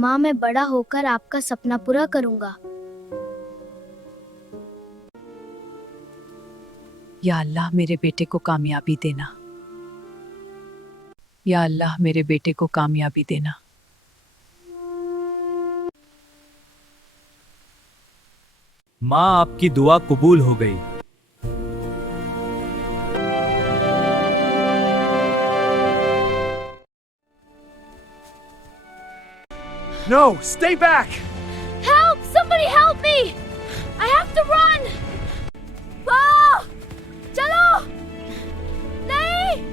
माँ, मैं बड़ा होकर आपका सपना पूरा करूँगा। या अल्लाह मेरे बेटे को कामयाबी देना। या अल्लाह मेरे बेटे को कामयाबी देना। माँ, आपकी दुआ कबूल हो गई। No, stay back! Help! Somebody help me! I have to run! Ah! चलो! नहीं!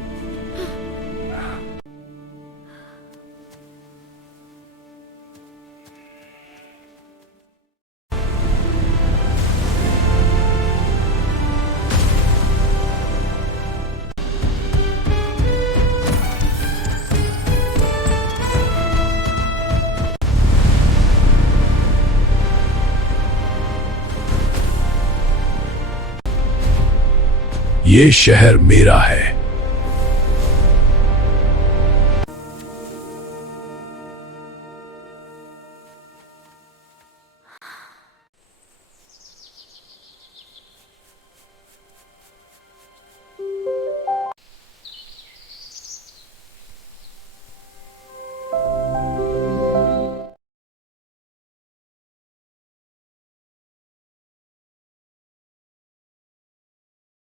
ये शहर मेरा है।